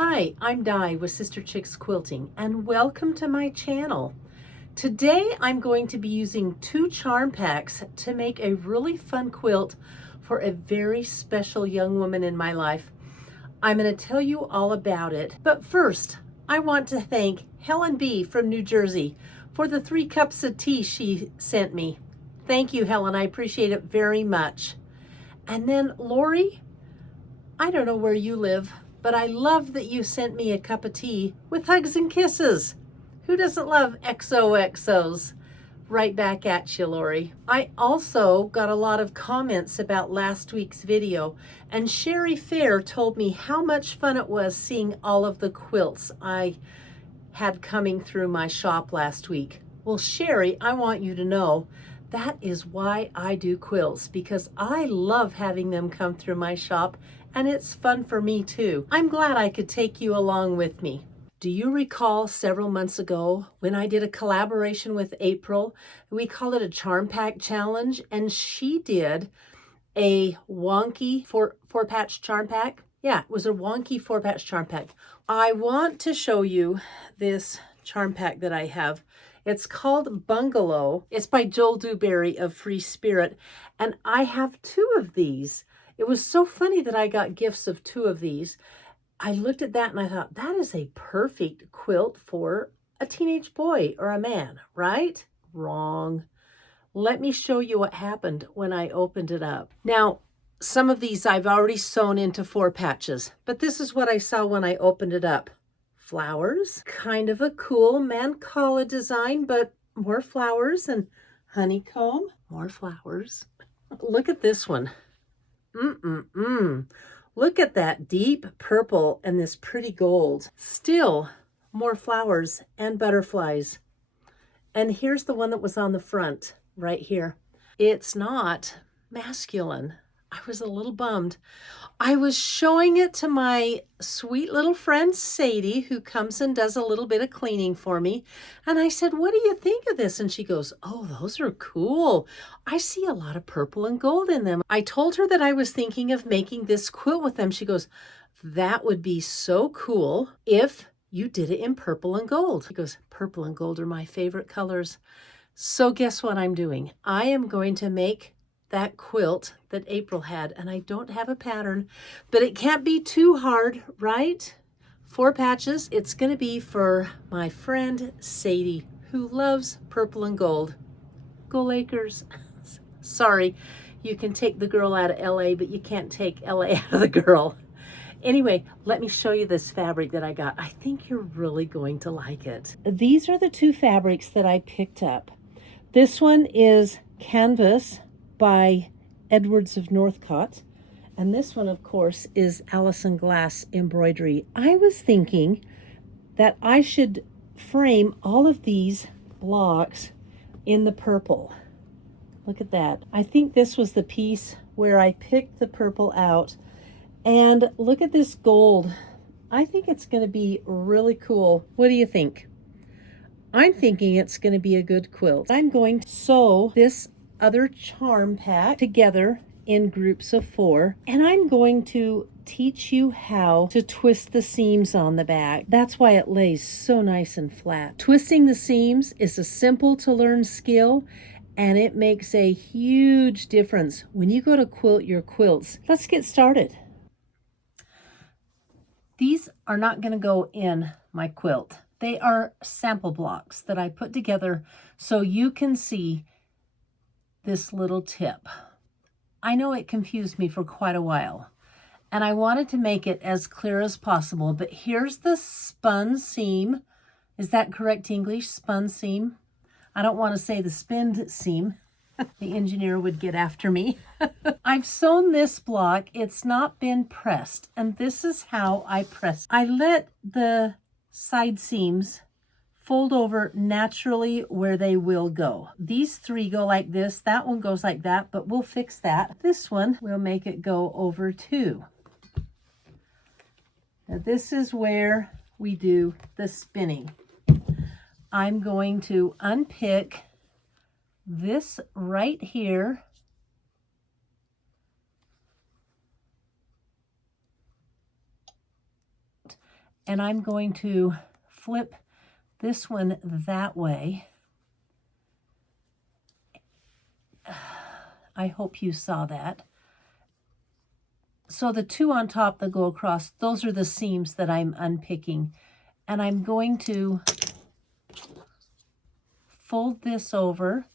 Hi, I'm Di with Sister Chicks Quilting, and welcome to my channel. Today I'm going to be using 2 charm packs to make a really fun quilt for a very special young woman in my life. I'm going to tell you all about it, but first I want to thank Helen B. from New Jersey for the 3 cups of tea she sent me. Thank you, Helen. I appreciate it very much. And then Lori, I don't know where you live, but I love that you sent me a cup of tea with hugs and kisses. Who doesn't love XOXOs? Right back at you, Lori. I also got a lot of comments about last week's video, and Sherry Fair told me how much fun it was seeing all of the quilts I had coming through my shop last week. Well, Sherry, I want you to know that is why I do quilts, because I love having them come through my shop, and it's fun for me too. I'm glad I could take you along with me. Do you recall several months ago when I did a collaboration with April? We call it a charm pack challenge, and she did a wonky four patch charm pack. Yeah, it was a wonky 4-patch charm pack. I want to show you this charm pack that I have. It's called Bungalow. It's by Joel Dewberry of Free Spirit, and I have 2 of these. It was so funny that I got gifts of 2 of these. I looked at that and I thought, that is a perfect quilt for a teenage boy or a man, right? Wrong. Let me show you what happened when I opened it up. Now, some of these I've already sewn into 4 patches, but this is what I saw when I opened it up. Flowers, kind of a cool Mancala design, but more flowers, and honeycomb, more flowers. Look at this one. Look at that deep purple and this pretty gold. Still more flowers and butterflies. And here's the one that was on the front right here. It's not masculine. I was a little bummed. I was showing it to my sweet little friend Sadie, who comes and does a little bit of cleaning for me. And I said, what do you think of this? And she goes, oh, those are cool. I see a lot of purple and gold in them. I told her that I was thinking of making this quilt with them. She goes, that would be so cool if you did it in purple and gold. She goes, purple and gold are my favorite colors. So guess what I'm doing? I am going to make that quilt that April had, and I don't have a pattern, but it can't be too hard, right? 4 patches. It's going to be for my friend Sadie, who loves purple and gold. Go Lakers. Sorry, you can take the girl out of LA, but you can't take LA out of the girl. Anyway, let me show you this fabric that I got. I think you're really going to like it. These are the 2 fabrics that I picked up. This one is Canvas by Edwards of Northcott, and this one, of course, is Allison Glass embroidery. I was thinking that I should frame all of these blocks in the purple. Look at that. I think this was the piece where I picked the purple out, and look at this gold. I think it's going to be really cool. What do you think? I'm thinking it's going to be a good quilt. I'm going to sew this other charm pack together in groups of 4, and I'm going to teach you how to twist the seams on the back. That's why it lays so nice and flat. Twisting the seams is a simple to learn skill, and it makes a huge difference when you go to quilt your quilts. Let's get started. These are not going to go in my quilt. They are sample blocks that I put together so you can see this little tip. I know it confused me for quite a while, and I wanted to make it as clear as possible, but here's the spun seam. Is that correct English? Spun seam? I don't want to say the spinned seam. The engineer would get after me. I've sewn this block. It's not been pressed, and this is how I press. I let the side seams fold over naturally where they will go. These 3 go like this, that one goes like that, but we'll fix that. This one, we'll make it go over too. Now this is where we do the spinning. I'm going to unpick this right here and I'm going to flip this one that way. I hope you saw that. So the two on top that go across, those are the seams that I'm unpicking. And I'm going to fold this over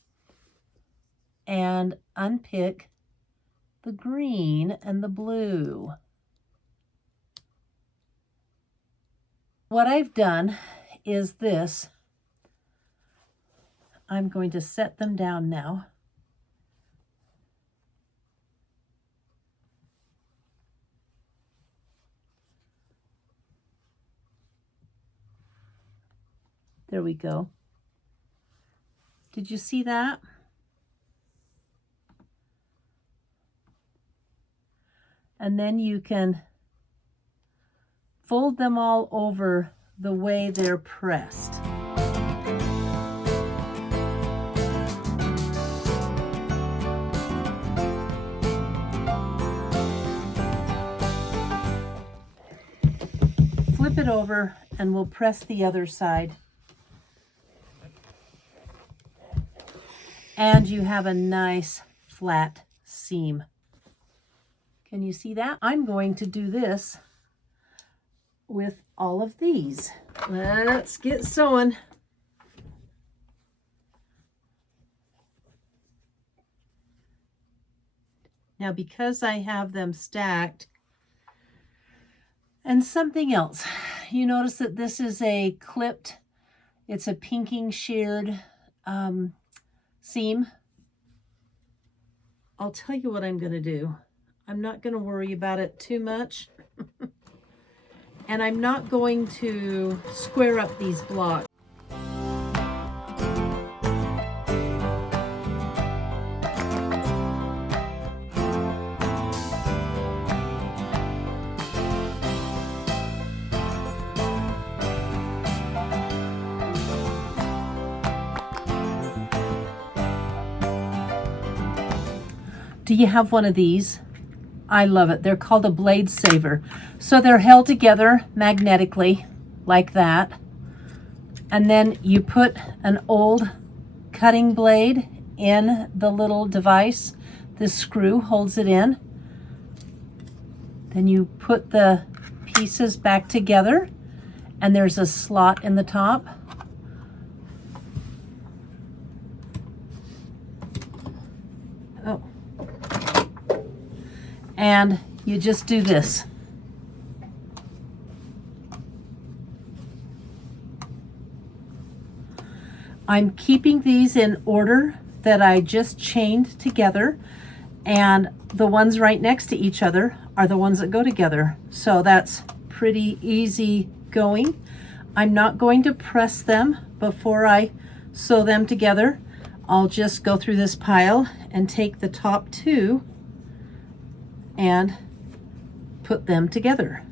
and unpick the green and the blue. What I've done is this. I'm going to set them down now. There we go. Did you see that? And then you can fold them all over the way they're pressed. Flip it over and we'll press the other side. And you have a nice flat seam. Can you see that? I'm going to do this with all of these. Let's get sewing. Now, because I have them stacked, and something else, you notice that this is a clipped, it's a pinking sheared seam. I'll tell you what I'm going to do. I'm not going to worry about it too much. And I'm not going to square up these blocks. Do you have one of these? I love it. They're called a blade saver. So they're held together magnetically like that. And then you put an old cutting blade in the little device. This screw holds it in. Then you put the pieces back together and there's a slot in the top. Oh. And you just do this. I'm keeping these in order that I just chained together, and the ones right next to each other are the ones that go together. So that's pretty easy going. I'm not going to press them before I sew them together. I'll just go through this pile and take the top two and put them together.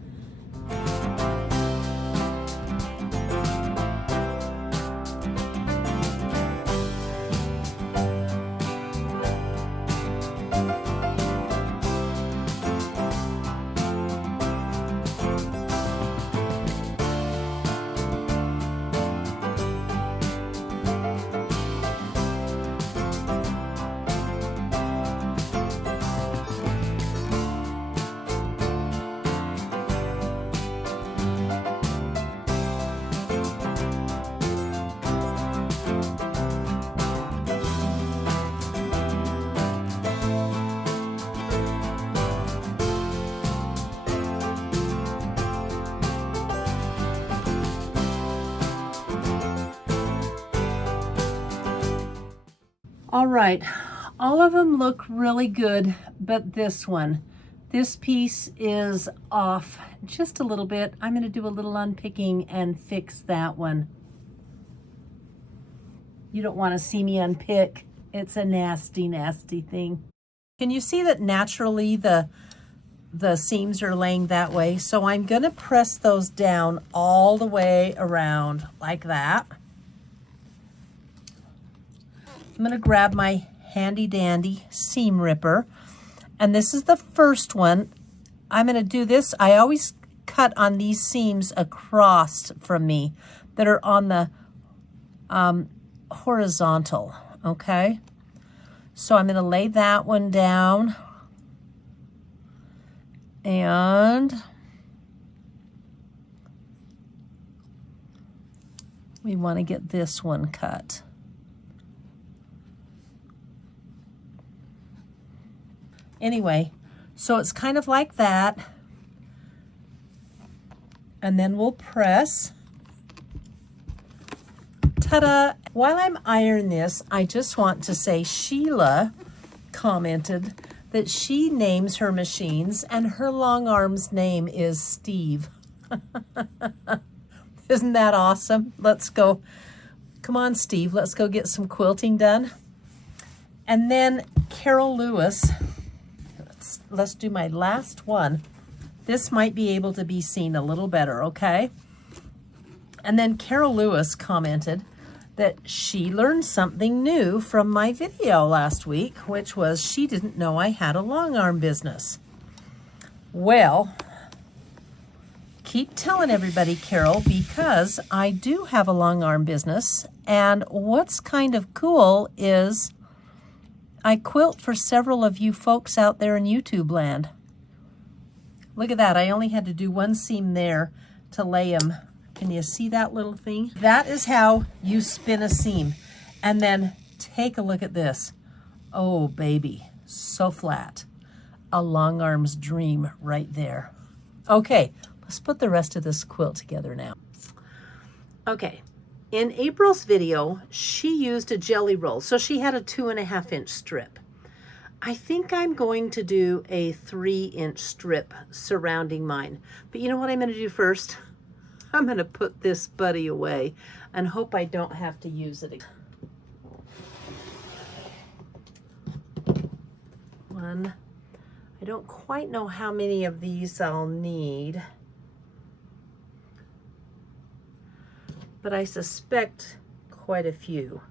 All right, all of them look really good, but this piece is off just a little bit. I'm going to do a little unpicking and fix that one. You don't want to see me unpick. It's a nasty, nasty thing. Can you see that naturally the seams are laying that way? So I'm going to press those down all the way around like that. I'm going to grab my handy dandy seam ripper, and this is the first one. I'm going to do this. I always cut on these seams across from me that are on the horizontal, okay? So I'm gonna lay that one down, and we wanna get this one cut. Anyway, so it's kind of like that. And then we'll press. Ta-da! While I'm ironing this, I just want to say Sheila commented that she names her machines and her long arm's name is Steve. Isn't that awesome? Let's go. Come on, Steve, let's go get some quilting done. And then Carol Lewis, let's do my last one. This might be able to be seen a little better, okay? And then Carol Lewis commented that she learned something new from my video last week, which was she didn't know I had a long arm business. Well, keep telling everybody, Carol, because I do have a long arm business, and what's kind of cool is I quilt for several of you folks out there in YouTube land. Look at that, I only had to do one seam there to lay them. Can you see that little thing? That is how you spin a seam. And then take a look at this. Oh baby, so flat. A long arm's dream right there. Okay, let's put the rest of this quilt together now. Okay, in April's video, she used a jelly roll. So she had a 2.5 inch strip. I think I'm going to do a 3-inch strip surrounding mine. But you know what I'm gonna do first? I'm gonna put this buddy away and hope I don't have to use it again. One. I don't quite know how many of these I'll need, but I suspect quite a few.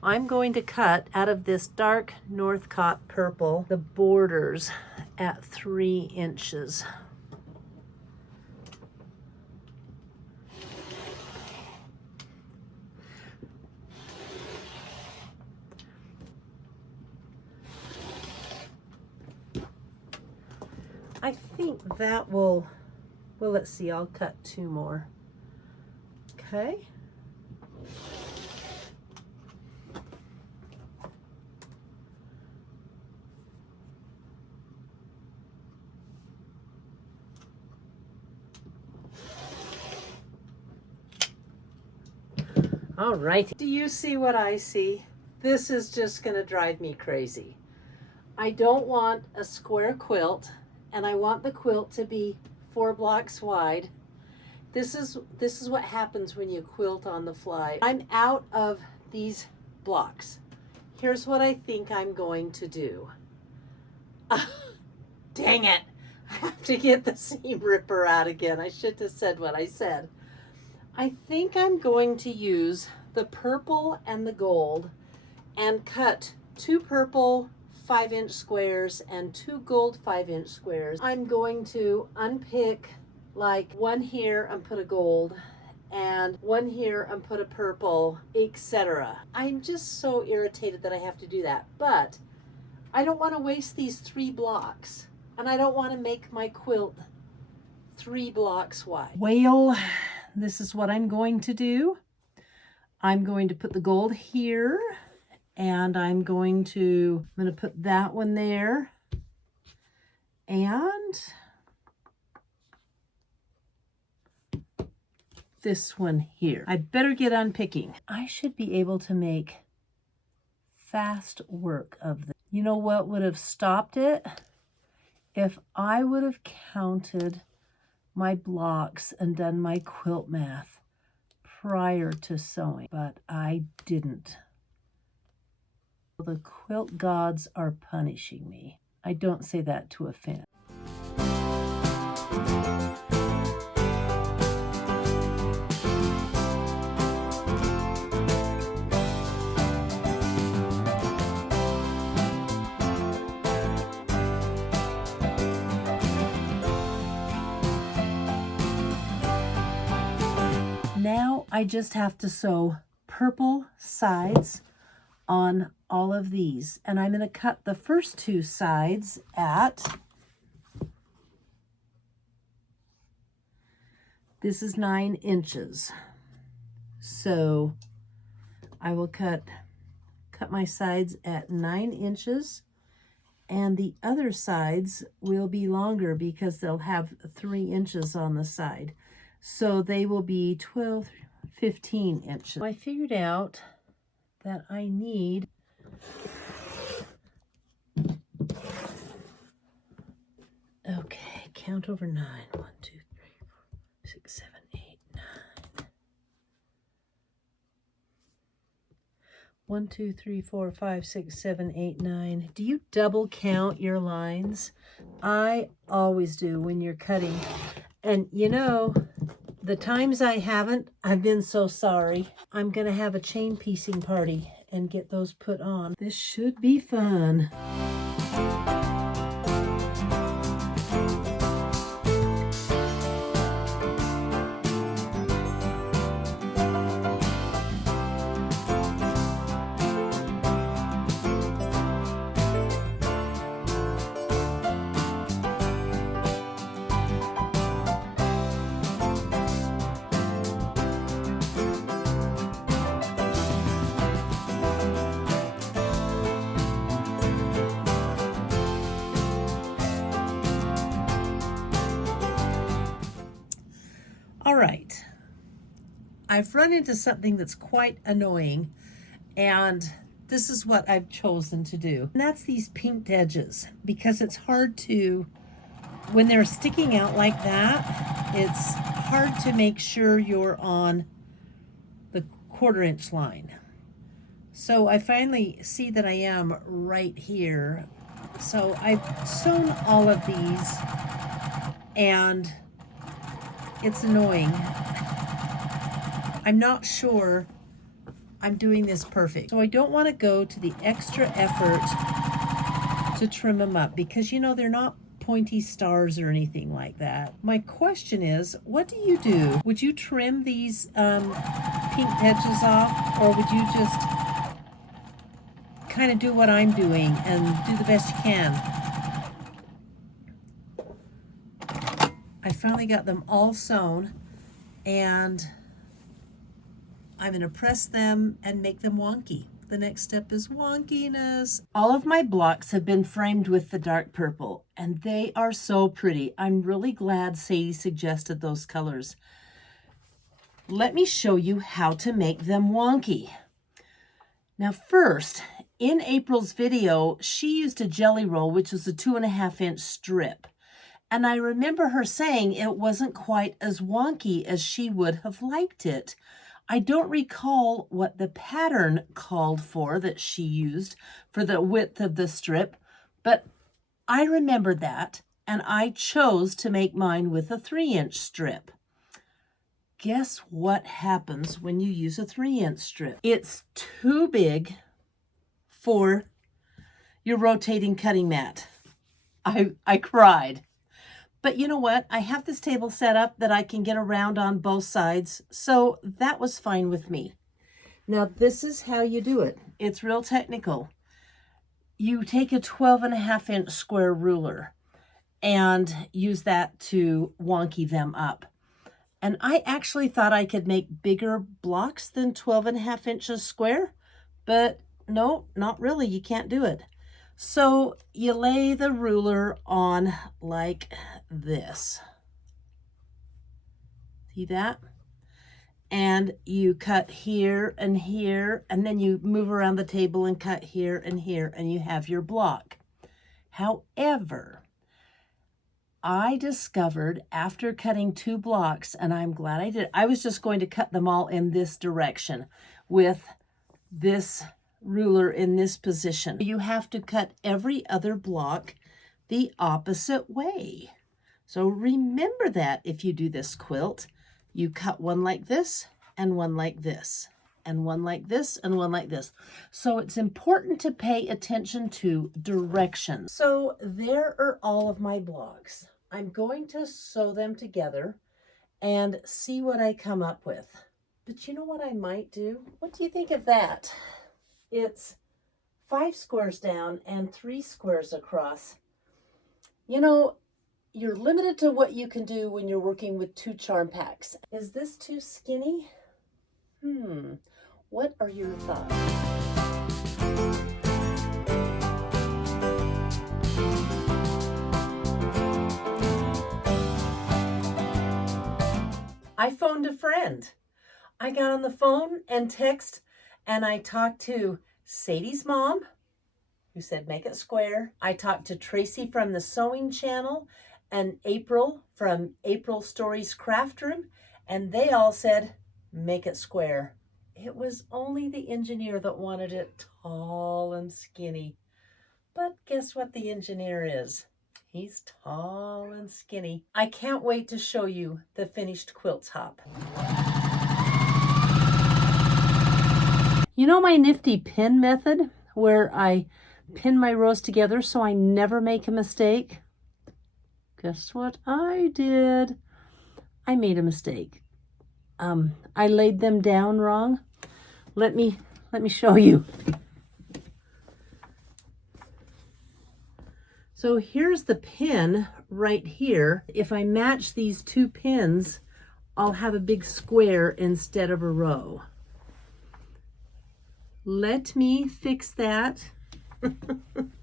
I'm going to cut out of this dark Northcott purple the borders at 3 inches. I think that will, well, let's see, I'll cut 2 more. Okay. All right. Do you see what I see? This is just gonna drive me crazy. I don't want a square quilt, and I want the quilt to be 4 blocks wide. This is what happens when you quilt on the fly. I'm out of these blocks. Here's what I think I'm going to do. Dang it. I have to get the seam ripper out again. I should have said what I said. I think I'm going to use the purple and the gold and cut 2 purple 5-inch squares and 2 gold 5-inch squares. I'm going to unpick like one here and put a gold, and one here and put a purple, etc. I'm just so irritated that I have to do that, but I don't want to waste these 3 blocks, and I don't want to make my quilt 3 blocks wide. Well, this is what I'm going to do. I'm going to put the gold here, and I'm going to put that one there, and this one here. I better get unpicking. I should be able to make fast work of this. You know what would have stopped it? If I would have counted my blocks and done my quilt math prior to sewing, but I didn't. The quilt gods are punishing me. I don't say that to offend. I just have to sew purple sides on all of these. And I'm going to cut the first two sides at, this is 9 inches. So I will cut my sides at 9 inches, and the other sides will be longer because they'll have 3 inches on the side. So they will be 12, 15 inches. I figured out that I need count over 9. 1, 2, 3, 4, 6, 7, 8, 9. 1, 2, 3, 4, 5, 6, 7, 8, 9. Do you double count your lines? I always do when you're cutting. And you know, the times I haven't, I've been so sorry. I'm going to have a chain piecing party and get those put on. This should be fun. All right, I've run into something that's quite annoying, and this is what I've chosen to do. And that's these pinked edges, because it's hard to, when they're sticking out like that, it's hard to make sure you're on the 1/4 inch line. So I finally see that I am right here. So I've sewn all of these, and it's annoying. I'm not sure I'm doing this perfect. So I don't want to go to the extra effort to trim them up, because you know they're not pointy stars or anything like that. My question is, what do you do? Would you trim these pink edges off, or would you just kind of do what I'm doing and do the best you can? I finally got them all sewn, and I'm going to press them and make them wonky. The next step is wonkiness. All of my blocks have been framed with the dark purple, and they are so pretty. I'm really glad Sadie suggested those colors. Let me show you how to make them wonky. Now first, in April's video, she used a jelly roll, which was a 2.5 inch strip. And I remember her saying it wasn't quite as wonky as she would have liked it. I don't recall what the pattern called for that she used for the width of the strip, but I remember that, and I chose to make mine with a 3 inch strip. Guess what happens when you use a 3 inch strip? It's too big for your rotating cutting mat. I cried. But you know what? I have this table set up that I can get around on both sides, so that was fine with me. Now, this is how you do it. It's real technical. You take a 12.5 inch square ruler and use that to wonky them up. And I actually thought I could make bigger blocks than 12.5 inches square, but no, not really. You can't do it. So you lay the ruler on like this. See that? And you cut here and here, and then you move around the table and cut here, and you have your block. However, I discovered after cutting 2 blocks, and I'm glad I did, I was just going to cut them all in this direction with this ruler in this position. You have to cut every other block the opposite way. So remember that if you do this quilt, you cut one like this, and one like this, and one like this, and one like this. So it's important to pay attention to direction. So there are all of my blocks. I'm going to sew them together and see what I come up with. But you know what I might do? What do you think of that? It's 5 squares down and 3 squares across. You know, you're limited to what you can do when you're working with 2 charm packs. Is this too skinny? What are your thoughts? I phoned a friend. I got on the phone and text, and I talked to Sadie's mom, who said make it square. I talked to Tracy from the Sewing Channel and April from April Stories Craft Room, and they all said make it square. It was only the engineer that wanted it tall and skinny. But guess what the engineer is? He's tall and skinny. I can't wait to show you the finished quilt top. You know my nifty pin method where I pin my rows together so I never make a mistake? Guess what I did? I made a mistake. I laid them down wrong. Let me show you. So here's the pin right here. If I match these 2 pins, I'll have a big square instead of a row. Let me fix that.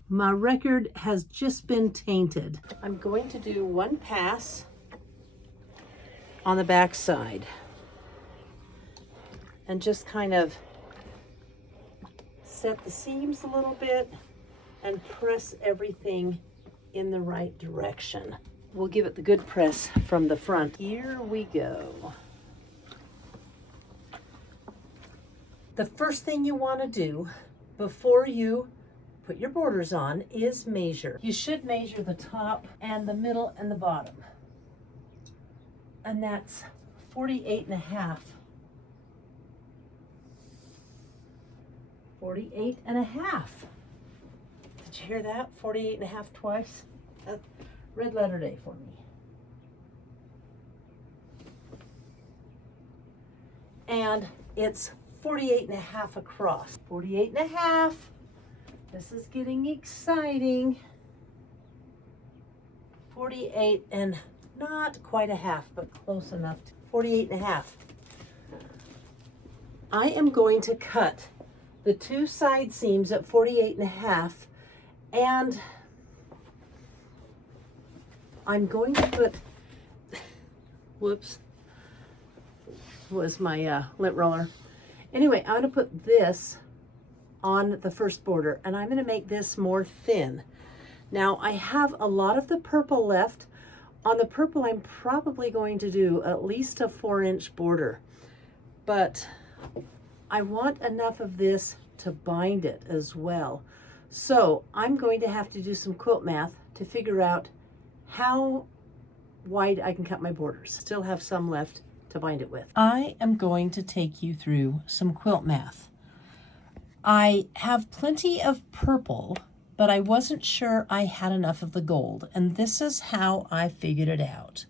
My record has just been tainted. I'm going to do 1 pass on the back side and just kind of set the seams a little bit and press everything in the right direction. We'll give it the good press from the front. Here we go. The first thing you want to do before you put your borders on is measure. You should measure the top and the middle and the bottom. And that's 48.5. 48.5. Did you hear that? 48.5 twice. That's red letter day for me. And it's 48.5 across. 48.5. This is getting exciting. 48 and not quite a half, but close enough. 48.5. I am going to cut the 2 side seams at 48.5, and I'm going to put, whoops, was my lint roller. Anyway, I'm going to put this on the first border, and I'm going to make this more thin. Now, I have a lot of the purple left. On the purple, I'm probably going to do at least a 4-inch border, but I want enough of this to bind it as well. So I'm going to have to do some quilt math to figure out how wide I can cut my borders. Still have some left to bind it with. I am going to take you through some quilt math. I have plenty of purple, but I wasn't sure I had enough of the gold, and this is how I figured it out.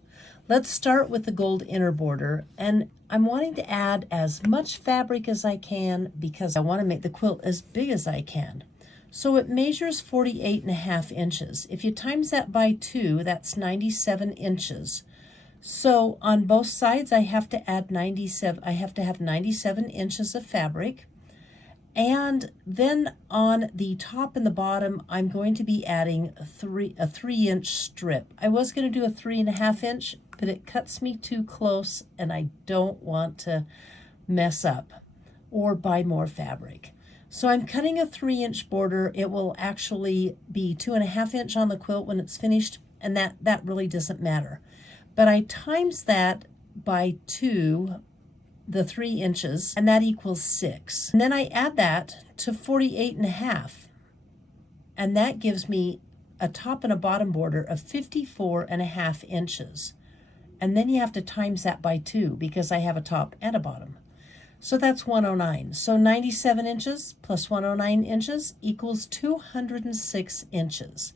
Let's start with the gold inner border, and I'm wanting to add as much fabric as I can because I want to make the quilt as big as I can. So it measures 48.5 inches. If you times that by 2, that's 97 inches. So on both sides, I have to add 97. I have to have 97 inches of fabric. And then on the top and the bottom, I'm going to be adding a 3-inch strip. I was going to do a 3.5 inch, but it cuts me too close and I don't want to mess up or buy more fabric. So I'm cutting a 3-inch border. It will actually be 2.5 inch on the quilt when it's finished, and that really doesn't matter. But I times that by 2, the 3 inches, and that equals 6. And then I add that to 48.5, and that gives me a top and a bottom border of 54.5 inches. And then you have to times that by 2 because I have a top and a bottom. So that's 109. So 97 inches plus 109 inches equals 206 inches.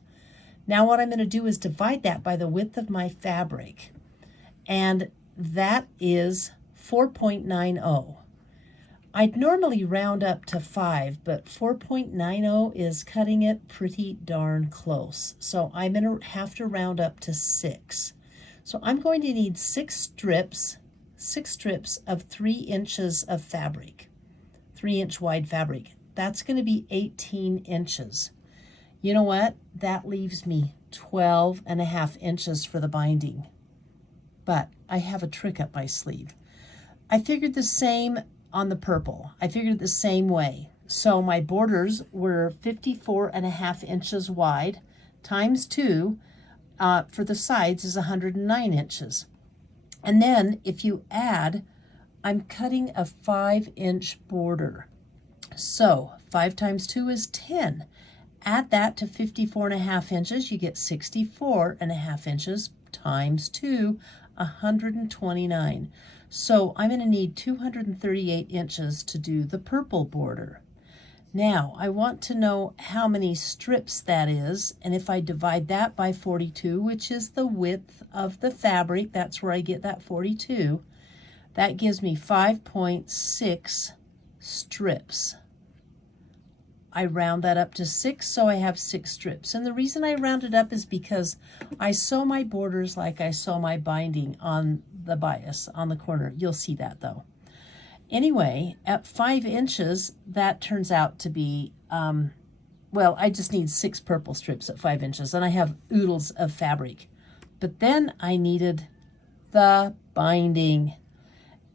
Now what I'm going to do is divide that by the width of my fabric. And that is 4.90. I'd normally round up to 5, but 4.90 is cutting it pretty darn close. So I'm going to have to round up to 6. So I'm going to need 6 strips of 3 inches of fabric, 3-inch wide fabric. That's going to be 18 inches. You know what? That leaves me 12.5 inches for the binding. But I have a trick up my sleeve. I figured the same on the purple. I figured it the same way. So my borders were 54.5 inches wide times 2 for the sides is 109 inches. And then if you add, I'm cutting a 5-inch border. So 5 times 2 is 10. Add that to 54.5 inches, you get 64.5 inches times 2, 129. So I'm going to need 238 inches to do the purple border. Now, I want to know how many strips that is, and if I divide that by 42, which is the width of the fabric, that's where I get that 42, that gives me 5.6 strips. I round that up to 6, so I have 6 strips. And the reason I round it up is because I sew my borders like I sew my binding on the bias, on the corner. You'll see that though. Anyway, at 5 inches, that turns out to be, well, I just need 6 purple strips at 5 inches, and I have oodles of fabric. But then I needed the binding.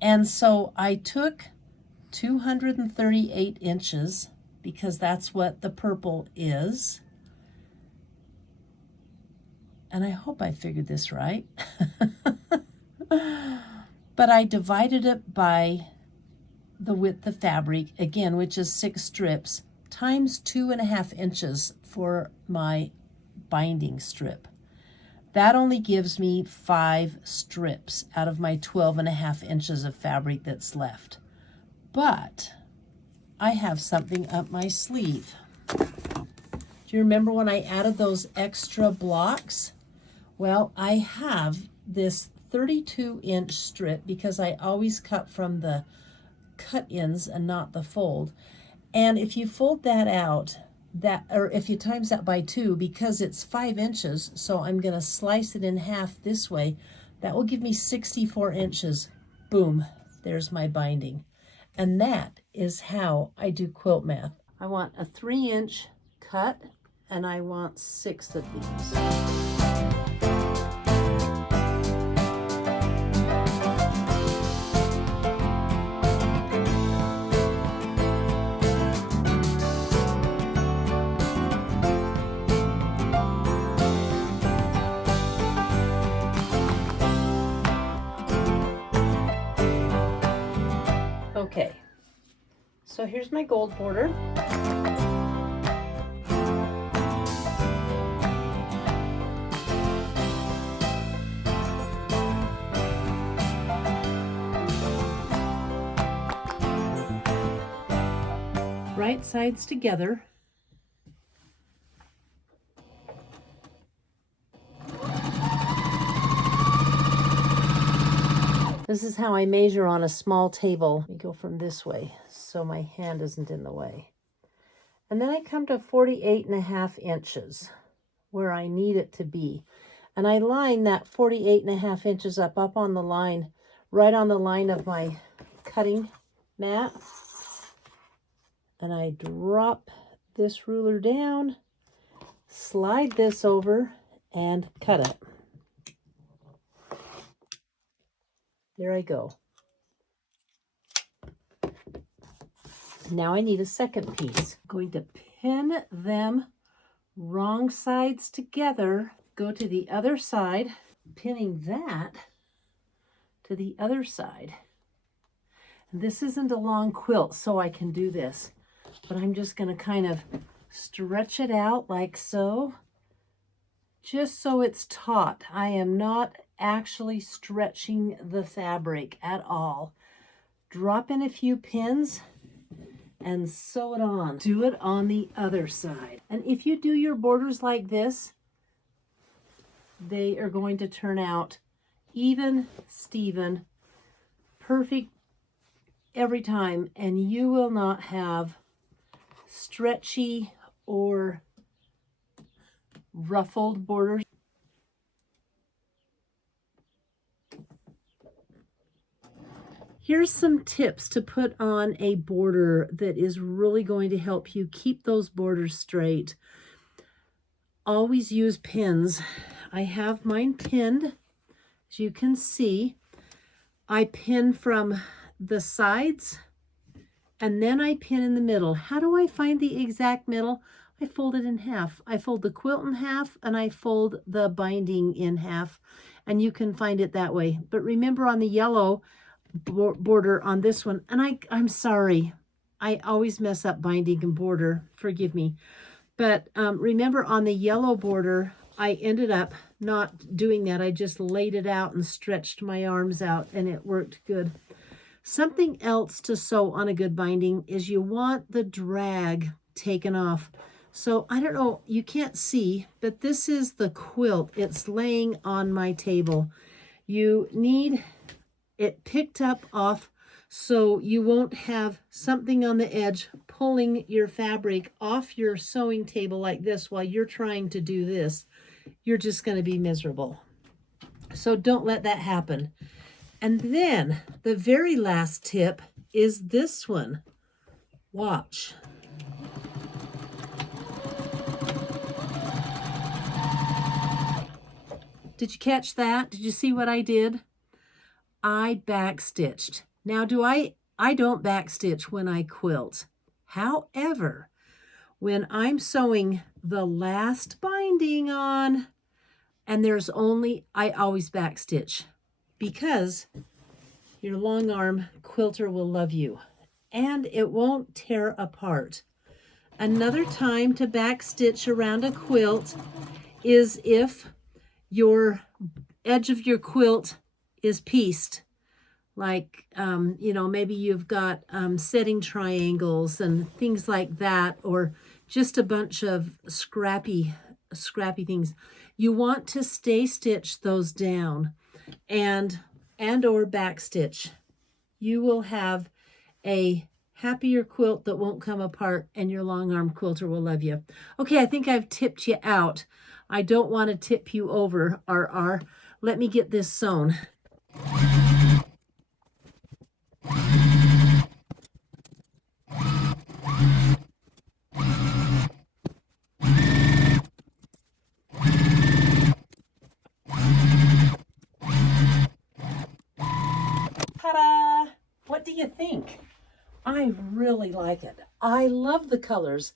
And so I took 238 inches, because that's what the purple is. And I hope I figured this right. But I divided it by the width of fabric, again, which is 6 strips, times 2.5 inches for my binding strip. That only gives me 5 strips out of my 12.5 inches of fabric that's left. But I have something up my sleeve. Do you remember when I added those extra blocks? Well, I have this 32-inch strip because I always cut from the cut ends and not the fold. And if you fold that out, or if you times that by 2, because it's 5 inches, so I'm going to slice it in half this way, that will give me 64 inches. Boom, there's my binding. And that is how I do quilt math. I want a 3-inch cut, and I want 6 of these. Okay, so here's my gold border. Right sides together. This is how I measure on a small table. Let me go from this way so my hand isn't in the way. And then I come to 48.5 inches where I need it to be. And I line that 48.5 inches up on the line, right on the line of my cutting mat. And I drop this ruler down, slide this over, and cut it. There I go. Now I need a second piece. I'm going to pin them wrong sides together, go to the other side, pinning that to the other side. And this isn't a long quilt, so I can do this, but I'm just going to kind of stretch it out like so, just so it's taut. I am not actually stretching the fabric at all. Drop in a few pins and sew it on. Do it on the other side. And if you do your borders like this, they are going to turn out even, Steven, perfect every time, and you will not have stretchy or ruffled borders. Here's some tips to put on a border that is really going to help you keep those borders straight. Always use pins. I have mine pinned, as you can see. I pin from the sides and then I pin in the middle. How do I find the exact middle? I fold it in half. I fold the quilt in half and I fold the binding in half, and you can find it that way. But remember, on the yellow border on this one, and I'm sorry, I always mess up binding and border, forgive me, but remember on the yellow border I ended up not doing that. I just laid it out and stretched my arms out, and it worked good. Something else to sew on a good binding is you want the drag taken off. So I don't know, you can't see, but this is the quilt. It's laying on my table. You need it picked up off so you won't have something on the edge pulling your fabric off your sewing table like this while you're trying to do this. You're just going to be miserable. So don't let that happen. And then the very last tip is this one. Watch. Did you catch that? Did you see what I did? I backstitched. Now I don't backstitch when I quilt. However, when I'm sewing the last binding on and I always backstitch, because your long arm quilter will love you and it won't tear apart. Another time to backstitch around a quilt is if your edge of your quilt is pieced, like maybe you've got setting triangles and things like that, or just a bunch of scrappy things. You want to stay stitch those down and or backstitch. You will have a happier quilt that won't come apart, and your long arm quilter will love you. Okay, I think I've tipped you out. I don't want to tip you over, RR. Let me get this sewn. Ta-da! What do you think? I really like it. I love the colors.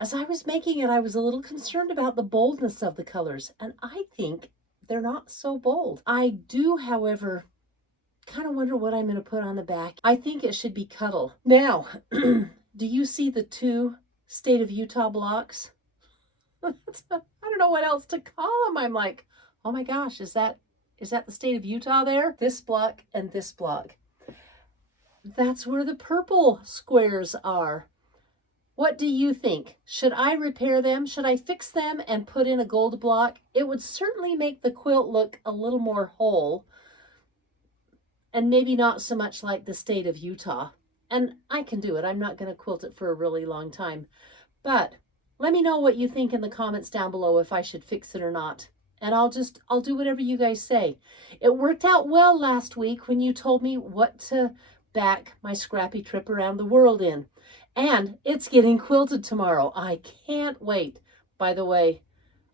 As I was making it, I was a little concerned about the boldness of the colors, and I think they're not so bold. I do, however, kind of wonder what I'm going to put on the back. I think it should be cuddle. Now, do you see the 2 State of Utah blocks? I don't know what else to call them. I'm like, oh my gosh, is that the State of Utah there? This block and this block. That's where the purple squares are. What do you think? Should I repair them? Should I fix them and put in a gold block? It would certainly make the quilt look a little more whole, and maybe not so much like the State of Utah. And I can do it. I'm not going to quilt it for a really long time. But let me know what you think in the comments down below, if I should fix it or not. And I'll do whatever you guys say. It worked out well last week when you told me what to back my scrappy trip around the world in. And it's getting quilted tomorrow. I can't wait. By the way,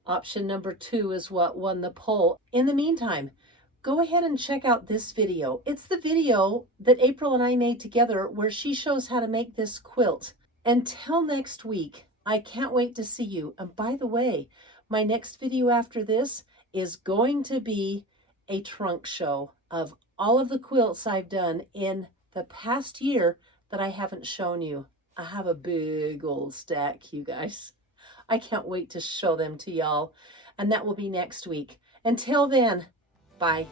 option number 2 is what won the poll. In the meantime, go ahead and check out this video. It's the video that April and I made together where she shows how to make this quilt. Until next week, I can't wait to see you. And by the way, my next video after this is going to be a trunk show of all of the quilts I've done in the past year that I haven't shown you. I have a big old stack, you guys. I can't wait to show them to y'all. And that will be next week. Until then, bye.